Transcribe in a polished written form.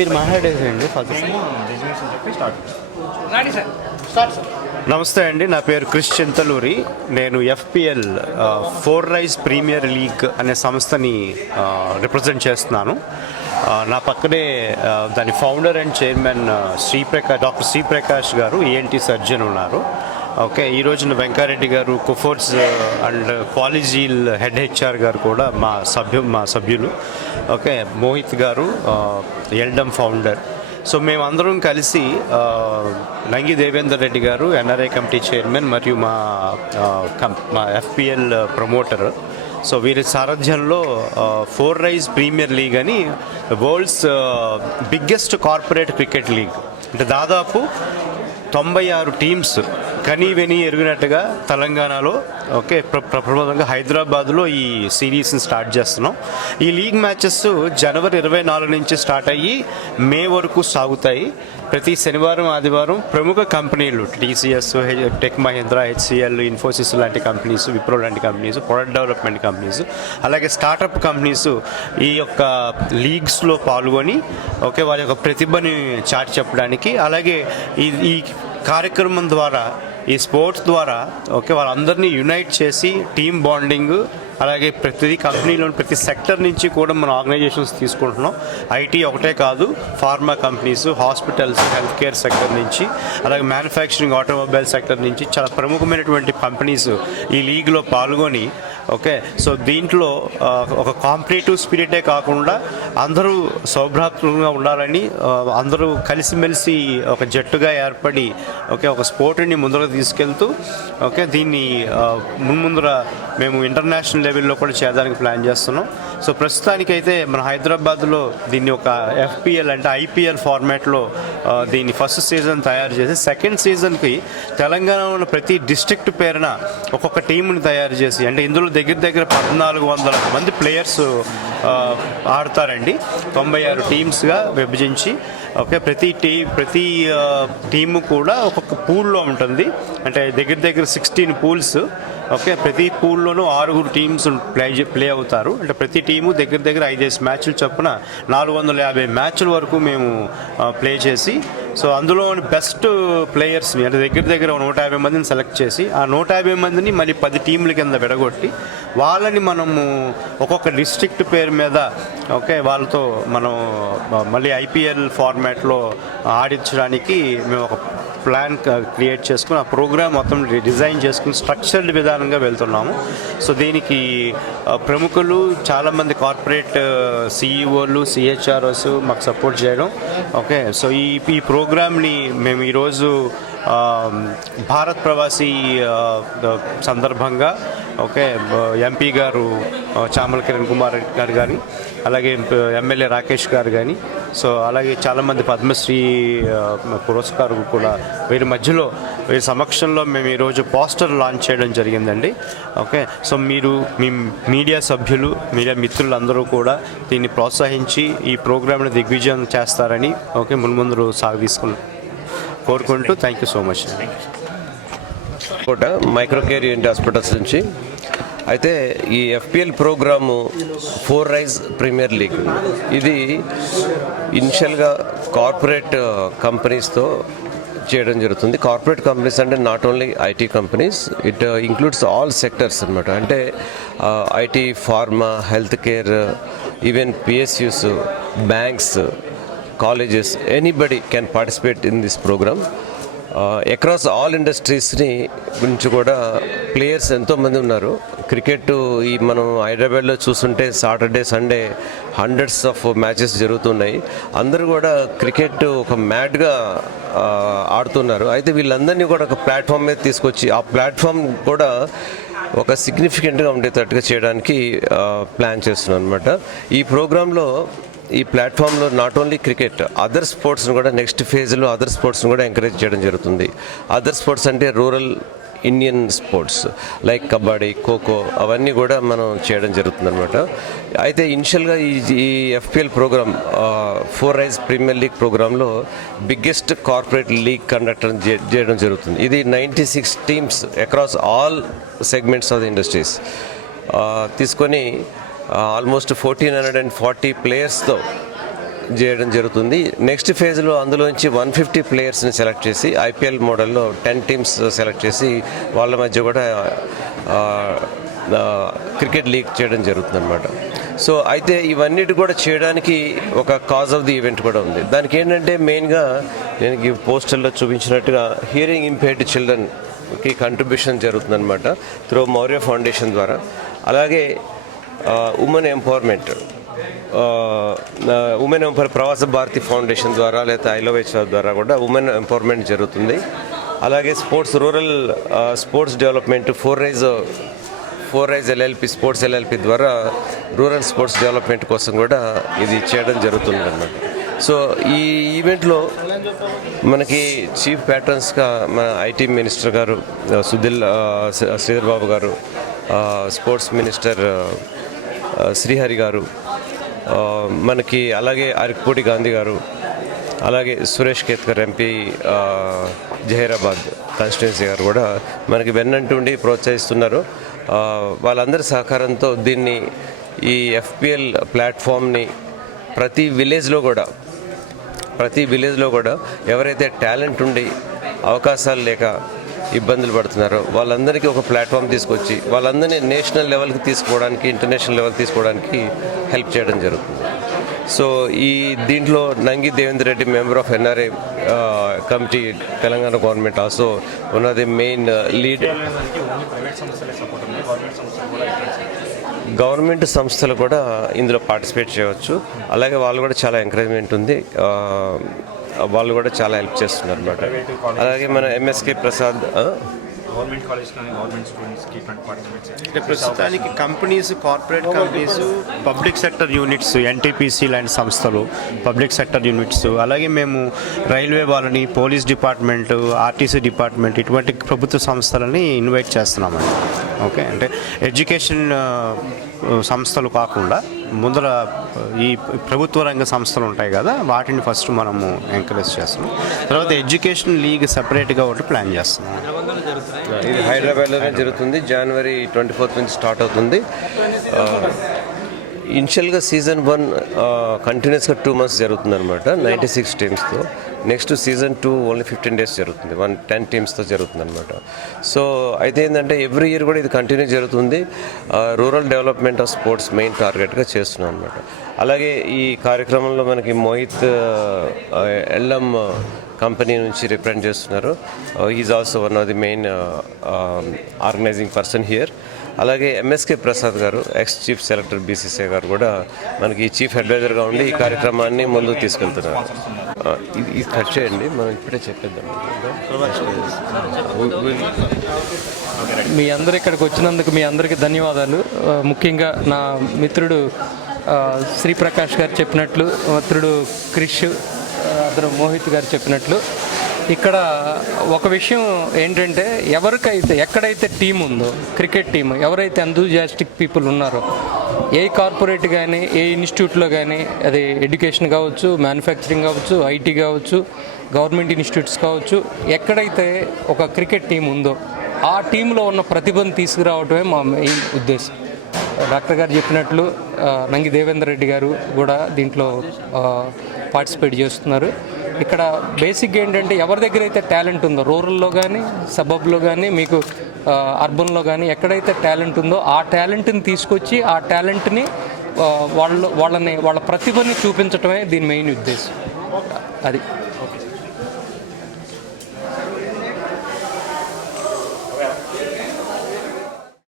మీరు మాట్లాడేసేయండి ఫస్ట్. నమస్తే అండి, నా పేరు క్రిష్ చింతలూరి. నేను FPL Four rise premier League అనే సంస్థని రిప్రజెంట్ చేస్తున్నాను. నా పక్కనే దాని founder and chairman doctor Sriprakash గారు, ENT సర్జన్ ఉన్నారు. ఓకే, ఈ రోజున వెంకారెడ్డి గారు కుఫోర్స్ అండ్ కాలేజీల్ హెడ్ HR గారు కూడా మా సభ్యులు. ఓకే, మోహిత్ గారు ఎల్డమ్ ఫౌండర్. సో మేమందరం కలిసి నంగి దేవేందర్ రెడ్డి గారు NRI కమిటీ చైర్మన్ మరియు మా FPL ప్రమోటర్. సో వీరి సారథ్యంలో ఫోర్ రైజ్ ప్రీమియర్ లీగ్ అని world's biggest corporate cricket league. అంటే దాదాపు 96 టీమ్స్ కనీవెనీ ఎరిగినట్టుగా తెలంగాణలో, ఓకే, ప్రప్రథమంగా హైదరాబాద్లో ఈ సిరీస్ని స్టార్ట్ చేస్తున్నాం. ఈ లీగ్ మ్యాచెస్ జనవరి 24 నుంచి స్టార్ట్ అయ్యి మే వరకు సాగుతాయి. ప్రతి శనివారం ఆదివారం ప్రముఖ కంపెనీలు TCS, tech Mahindra, HCL, Infosys లాంటి కంపెనీస్, విప్రో లాంటి కంపెనీస్, ప్రొడక్ట్ డెవలప్మెంట్ కంపెనీస్, అలాగే స్టార్టప్ కంపెనీస్ ఈ యొక్క లీగ్స్లో పాల్గొని, ఓకే, వారి యొక్క ప్రతిభని చాటి చెప్పడానికి, అలాగే ఈ కార్యక్రమం ద్వారా, ఈ స్పోర్ట్స్ ద్వారా, ఓకే, వాళ్ళందరినీ యునైట్ చేసి టీమ్ బాండింగ్, అలాగే ప్రతి కంపెనీలోని ప్రతి సెక్టర్ నుంచి కూడా మన ఆర్గనైజేషన్స్ తీసుకుంటున్నాం. IT ఒకటే కాదు, pharma companies, hospitals, health care sector నుంచి, అలాగే మ్యానుఫ్యాక్చరింగ్, ఆటోమొబైల్ సెక్టర్ నుంచి చాలా ప్రముఖమైనటువంటి కంపెనీస్ ఈ లీగ్లో పాల్గొని, ఓకే, సో దీంట్లో ఒక కాంపిటేటివ్ స్పిరిటే కాకుండా అందరూ సౌభ్రాతృంగా ఉండాలని, అందరూ కలిసిమెలిసి ఒక జట్టుగా ఏర్పడి, ఓకే, ఒక స్పోర్ట్ని ముందుకు తీసుకెళ్తూ, ఓకే, దీన్ని ముందర మేము ఇంటర్నేషనల్ లెవెల్లో కూడా చేయడానికి ప్లాన్ చేస్తున్నాం. సో ప్రస్తుతానికైతే మన హైదరాబాద్లో దీన్ని ఒక FPL అంటే IPL ఫార్మాట్లో దీన్ని ఫస్ట్ సీజన్ తయారు చేసి, సెకండ్ సీజన్కి తెలంగాణలో ఉన్న ప్రతి డిస్ట్రిక్ట్ పేరున ఒక్కొక్క టీంని తయారు చేసి, అంటే ఇందులో దగ్గర 1400 మంది ప్లేయర్స్ ఆడతారండి. 96 టీమ్స్గా విభజించి, ఓకే, ప్రతి టీము కూడా ఒక్కొక్క పూల్లో ఉంటుంది. అంటే దగ్గర 16 పూల్స్. ఓకే, ప్రతి పూల్లోనూ 6 టీమ్స్ ప్లే అవుతారు. అంటే ప్రతి టీము దగ్గర 5 మ్యాచ్లు చొప్పున 450 మ్యాచ్ల వరకు మేము ప్లే చేసి, సో అందులో బెస్ట్ ప్లేయర్స్ని, అంటే దగ్గర 150 మందిని సెలెక్ట్ చేసి, ఆ 150 మందిని మళ్ళీ 10 టీంల కింద విడగొట్టి వాళ్ళని మనము ఒక్కొక్క డిస్ట్రిక్ట్ పేరు మీద, ఓకే, వాళ్ళతో మనం మళ్ళీ IPL ఫార్మాట్లో ఆడించడానికి మేము ఒక ప్లాన్ క్రియేట్ చేసుకుని, ఆ ప్రోగ్రామ్ మొత్తం డిజైన్ చేసుకుని స్ట్రక్చర్డ్ విధానంగా వెళ్తున్నాము. సో దీనికి ప్రముఖులు చాలామంది కార్పొరేట్ CEOలు, CHROs మాకు సపోర్ట్ చేయడం. ఓకే, సో ఈ ప్రోగ్రామ్ని మేము ఈరోజు భారత్ ప్రవాసీ సందర్భంగా, ఓకే, MP గారు చామల కిరణ్ కుమార్ గారు కానీ, అలాగే MLA రాకేష్ గారు కానీ, సో అలాగే చాలామంది పద్మశ్రీ పురస్కారం కూడా వీరి మధ్యలో, వీరి సమక్షంలో మేము ఈరోజు పోస్టర్ లాంచ్ చేయడం జరిగిందండి. ఓకే, సో మీరు మీ మీడియా సభ్యులు, మీడియా మిత్రులు అందరూ కూడా దీన్ని ప్రోత్సహించి ఈ ప్రోగ్రామ్ని దిగ్విజయం చేస్తారని, ఓకే, ముందు సాగదీసుకుని కోరుకుంటూ thank you so much. Kota microcare unit hospitals నుంచి. అయితే ఈ FPL programme four rise premier league ఇది ఇనిషియల్గా కార్పొరేట్ కంపెనీస్తో చేయడం జరుగుతుంది. కార్పొరేట్ కంపెనీస్ అంటే not only IT companies, it includes all sectors అనమాట. అంటే IT, pharma, health care, even PSUs, banks, colleges, anybody can participate in this program. Across all ఇండస్ట్రీస్ని గురించి కూడా ప్లేయర్స్ ఎంతోమంది ఉన్నారు. క్రికెట్ ఈ మనం హైదరాబాద్లో చూస్తుంటే Saturday, Sunday hundreds of matches జరుగుతున్నాయి. అందరూ కూడా క్రికెట్ ఒక మ్యాడ్గా ఆడుతున్నారు. అయితే వీళ్ళందరినీ కూడా ఒక ప్లాట్ఫామ్ మీద తీసుకొచ్చి, ఆ ప్లాట్ఫామ్ కూడా ఒక సిగ్నిఫికెంట్గా ఉండేటట్టుగా చేయడానికి ప్లాన్ చేస్తున్నాను అనమాట. ఈ ప్రోగ్రాంలో, ఈ ప్లాట్ఫామ్లో నాట్ ఓన్లీ క్రికెట్, అదర్ స్పోర్ట్స్ని కూడా నెక్స్ట్ ఫేజ్లో అదర్ స్పోర్ట్స్ని కూడా ఎంకరేజ్ చేయడం జరుగుతుంది. అదర్ స్పోర్ట్స్ అంటే rural Indian sports like kabaddi, kho kho అవన్నీ కూడా మనం చేయడం జరుగుతుంది అనమాట. అయితే ఇనిషియల్గా ఈ FPL program Four rise premier League ప్రోగ్రాంలో బిగ్గెస్ట్ కార్పొరేట్ లీగ్ కండక్ట్ చేయడం జరుగుతుంది. ఇది 96 teams across all segments of the industries తీసుకొని ఆల్మోస్ట్ 1440 ప్లేయర్స్తో చేయడం జరుగుతుంది. నెక్స్ట్ ఫేజ్లో అందులోంచి 150 ప్లేయర్స్ని సెలెక్ట్ చేసి ఐపీఎల్ మోడల్లో 10 టీమ్స్ సెలెక్ట్ చేసి వాళ్ళ మధ్య కూడా క్రికెట్ లీగ్ చేయడం జరుగుతుంది అనమాట. సో అయితే ఇవన్నిటి కూడా చేయడానికి ఒక కాజ్ ఆఫ్ ది ఈవెంట్ కూడా ఉంది. దానికి ఏంటంటే మెయిన్గా నేను ఈ పోస్టర్లో చూపించినట్టుగా హియరింగ్ ఇంపేర్డ్ చిల్డ్రన్కి కంట్రిబ్యూషన్ జరుగుతుందన్నమాట త్రూ మౌర్య ఫౌండేషన్ ద్వారా. అలాగే ఉమెన్ ఎంపవర్మెంట్ ప్రవాస భారతి ఫౌండేషన్ ద్వారా లేదా ఐలోవేచ్ ద్వారా కూడా ఉమెన్ ఎంపవర్మెంట్ జరుగుతుంది. అలాగే rural sports development Four Rise LLP sports LLP ద్వారా రూరల్ స్పోర్ట్స్ డెవలప్మెంట్ కోసం కూడా ఇది చేయడం జరుగుతుంది అన్నమాట. సో ఈ ఈవెంట్లో మనకి చీఫ్ ప్యాట్రన్స్గా మన ఐటీ మినిస్టర్ గారు శ్రీధర్ బాబు గారు, స్పోర్ట్స్ మినిస్టర్ శ్రీహరి గారు, మనకి అలాగే అరకపూడి గాంధీ గారు, అలాగే సురేష్ కేత్కర్ ఎంపీ జహీరాబాద్ కాన్స్టిట్యున్సీ గారు కూడా మనకి వెన్నంటుండి ప్రోత్సహిస్తున్నారు. వాళ్ళందరి సహకారంతో దీన్ని ఈ ఎఫ్పిఎల్ ప్లాట్ఫామ్ని ప్రతి విలేజ్లో కూడా ఎవరైతే టాలెంట్ ఉండి అవకాశాలు లేక ఇబ్బందులు పడుతున్నారో వాళ్ళందరికీ ఒక ప్లాట్ఫామ్ తీసుకొచ్చి వాళ్ళందరినీ నేషనల్ లెవెల్కి తీసుకోవడానికి, ఇంటర్నేషనల్ లెవెల్ తీసుకోవడానికి హెల్ప్ చేయడం జరుగుతుంది. సో దీంట్లో Nangi Devender Reddy, member of NRI committee, Telangana government also one of the main lead. Government సంస్థలు కూడా ఇందులో పార్టిసిపేట్ చేయవచ్చు. అలాగే వాళ్ళు కూడా చాలా ఎంకరేజ్మెంట్ ఉంది, వాళ్ళు కూడా చాలా హెల్ప్ చేస్తున్నారు అనమాట. అలాగే మన ఎంఎస్కే ప్రసాద్ ప్రస్తుతానికి companies, corporate companies, public sector units, NTPC లాంటి సంస్థలు, పబ్లిక్ సెక్టర్ యూనిట్స్, అలాగే మేము రైల్వే వాళ్ళని, పోలీస్ డిపార్ట్మెంట్, ఆర్టీసీ డిపార్ట్మెంట్, ఇటువంటి ప్రభుత్వ సంస్థలని ఇన్వైట్ చేస్తున్నామండి. ఓకే, అంటే ఎడ్యుకేషన్ సంస్థలు కాకుండా ముందర ఈ ప్రభుత్వ రంగ సంస్థలు ఉంటాయి కదా, వాటిని ఫస్ట్ మనము ఎంకరేజ్ చేస్తున్నాం. తర్వాత ఎడ్యుకేషన్ లీగ్ సెపరేట్గా ఒకటి ప్లాన్ చేస్తున్నాం. ఇది హైదరాబాద్లోనే జరుగుతుంది. January 24 నుంచి స్టార్ట్ అవుతుంది. ఇనిషియల్గా సీజన్ 1 కంటిన్యూస్గా 2 months జరుగుతుంది అనమాట, 96 టీమ్స్తో. నెక్స్ట్ సీజన్ 2 ఓన్లీ 15 days జరుగుతుంది, 10 టీమ్స్తో జరుగుతుంది అనమాట. సో అయితే ఏంటంటే ఎవ్రీ ఇయర్ కూడా ఇది కంటిన్యూ జరుగుతుంది. Rural development of sports main టార్గెట్గా చేస్తున్నాం అనమాట. అలాగే ఈ కార్యక్రమంలో మనకి మోహిత్ ఎల్ఎం కంపెనీ నుంచి రిప్రజెంట్ చేస్తున్నారు. Is also one of the main organizing person here. అలాగే ఎంఎస్కే ప్రసాద్ గారు, ఎక్స్ చీఫ్ సెలెక్టర్ బీసీసీఐ గారు కూడా మనకి చీఫ్ అడ్వైజర్గా ఉండి ఈ కార్యక్రమాన్ని ముందుకు తీసుకెళ్తున్నారు. ఇది కట్ చేయండి, మనం ఇప్పుడే చెప్పేద్దాం. మీ అందరు ఇక్కడికి వచ్చినందుకు మీ అందరికీ ధన్యవాదాలు. ముఖ్యంగా నా మిత్రుడు శ్రీప్రకాష్ గారు చెప్పినట్లు, మిత్రుడు క్రిష్, అతను మోహిత్ గారు చెప్పినట్లు, ఇక్కడ ఒక విషయం ఏంటంటే ఎక్కడైతే టీం ఉందో, క్రికెట్ టీం, ఎవరైతే ఎంతూజియాస్టిక్ పీపుల్ ఉన్నారో, ఏ కార్పొరేట్ కానీ, ఏ ఇన్స్టిట్యూట్లో కానీ, అది ఎడ్యుకేషన్ కావచ్చు, మ్యానుఫ్యాక్చరింగ్ కావచ్చు, ఐటీ కావచ్చు, గవర్నమెంట్ ఇన్స్టిట్యూట్స్ కావచ్చు, ఎక్కడైతే ఒక క్రికెట్ టీం ఉందో ఆ టీంలో ఉన్న ప్రతిభను తీసుకురావటమే మా మెయిన్ ఉద్దేశం. డాక్టర్ గారు చెప్పినట్లు నంగి దేవేందర్ రెడ్డి గారు కూడా దీంట్లో పార్టిసిపేట్ చేస్తున్నారు. ఇక్కడ బేసిక్గా ఏంటంటే ఎవరి దగ్గర అయితే టాలెంట్ ఉందో, రూరల్లో కానీ, సబబ్లో కానీ, మీకు అర్బన్లో కానీ ఎక్కడైతే టాలెంట్ ఉందో ఆ టాలెంట్ని తీసుకొచ్చి ఆ టాలెంట్ని వాళ్ళ ప్రతిభని చూపించటమే దీని మెయిన్ ఉద్దేశం. అది